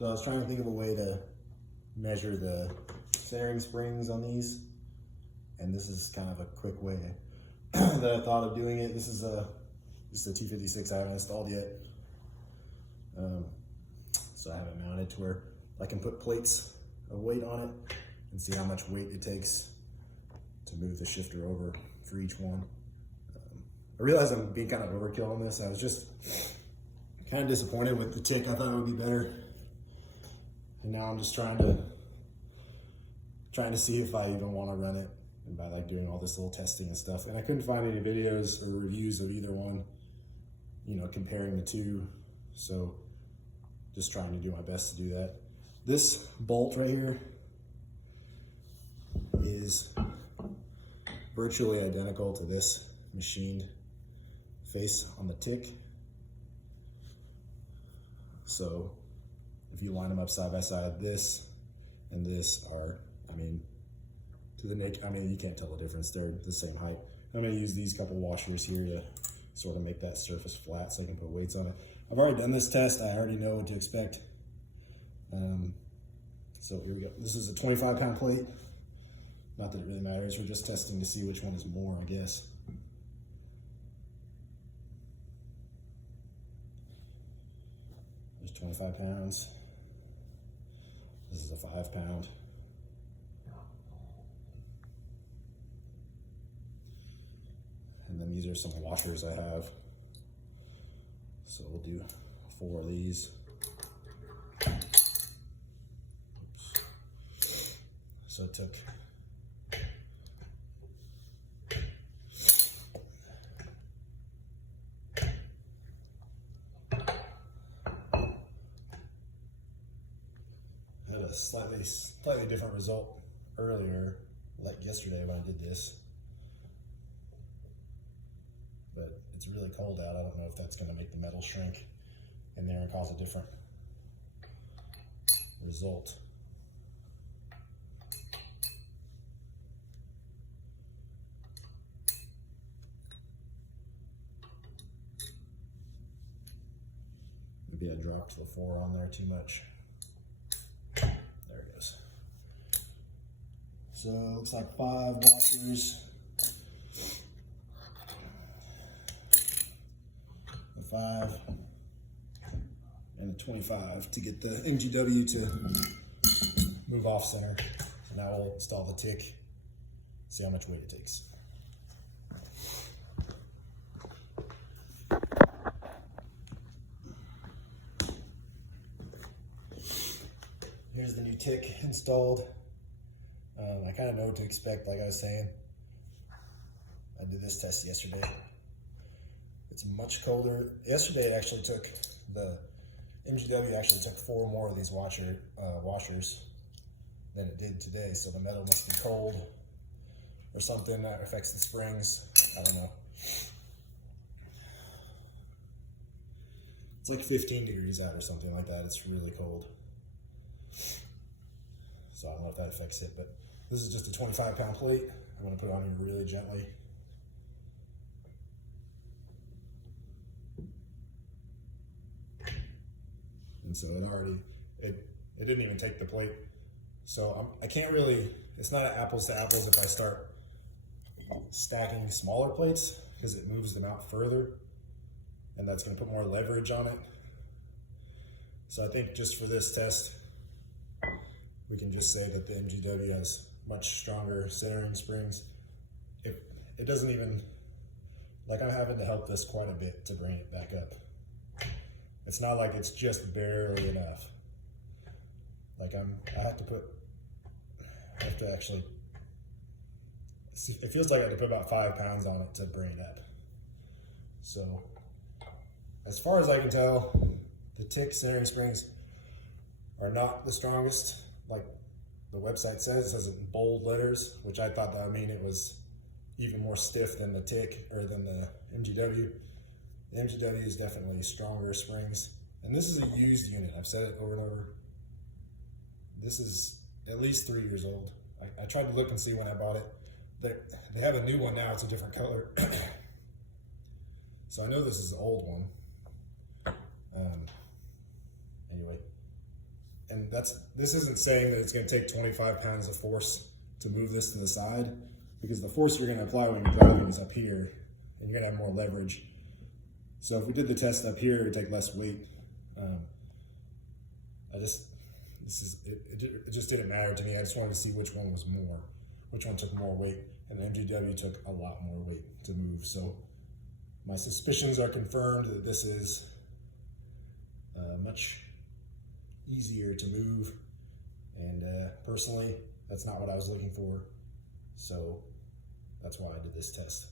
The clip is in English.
So I was trying to think of a way to measure the centering springs on these, and this is kind of a quick way that I thought of doing it. This is a T56 I haven't installed yet. So I have it mounted to where I can put plates of weight on it and see how much weight it takes to move the shifter over for each one. I realize I'm being kind of overkill on this. I was just kind of disappointed with the tick. I thought it would be better. And now I'm just trying to see if I even want to run it, and by like doing all this little testing and stuff. And I couldn't find any videos or reviews of either one, you know, comparing the two. So just trying to do my best to do that. This bolt right here is virtually identical to this machined face on the tick. So if you line them up side by side, this and this are, I mean, to the naked, I mean, you can't tell the difference. They're the same height. I'm gonna use these couple washers here to sort of make that surface flat so I can put weights on it. I've already done this test. I already know what to expect. So here we go. This is a 25-pound plate. Not that it really matters. We're just testing to see which one is more, I guess. There's 25 pounds. This is a 5-pound. And then these are some washers I have. So we'll do 4 of these. Oops. So it took a slightly different result earlier, like yesterday when I did this. But it's really cold out. I don't know if that's going to make the metal shrink in there and cause a different result. Maybe I dropped the 4 on there too much. There it goes. So it looks like 5 washers. A 5 and a 25 to get the MGW to move off center. So now we'll install the tick, see how much weight it takes. Here's the new tick installed. I kind of know what to expect, like I was saying. I did this test yesterday. It's much colder. Yesterday it actually took, the MGW actually took 4 more of these washers than it did today. So the metal must be cold or something that affects the springs. I don't know. It's like 15 degrees out or something like that. It's really cold. So I don't know if that affects it, but this is just a 25-pound plate. I'm going to put it on here really gently. And so it didn't even take the plate. So I can't really, it's not apples to apples if I start stacking smaller plates, because it moves them out further and that's going to put more leverage on it. So I think just for this test, we can just say that the MGW has much stronger centering springs. It doesn't even, like, I'm having to help this quite a bit to bring it back up. It's not like it's just barely enough. Like I have to actually, it feels like I have to put about 5 pounds on it to bring it up. So as far as I can tell, the tick centering springs are not the strongest. Like the website says, it says it in bold letters, which I thought that would mean it was even more stiff than the tick or than the MGW. The MGW is definitely stronger springs. And this is a used unit. I've said it over and over. This is at least 3 years old. I tried to look and see when I bought it. They have a new one now. It's a different color. So I know this is the old one. Anyway, And this isn't saying that it's going to take 25 pounds of force to move this to the side, because the force you're going to apply when you're driving is up here, and you're going to have more leverage. So if we did the test up here, it would take less weight. It just didn't matter to me. I just wanted to see which one took more weight, and the MGW took a lot more weight to move. So my suspicions are confirmed that this is much easier to move, and personally, that's not what I was looking for. So that's why I did this test.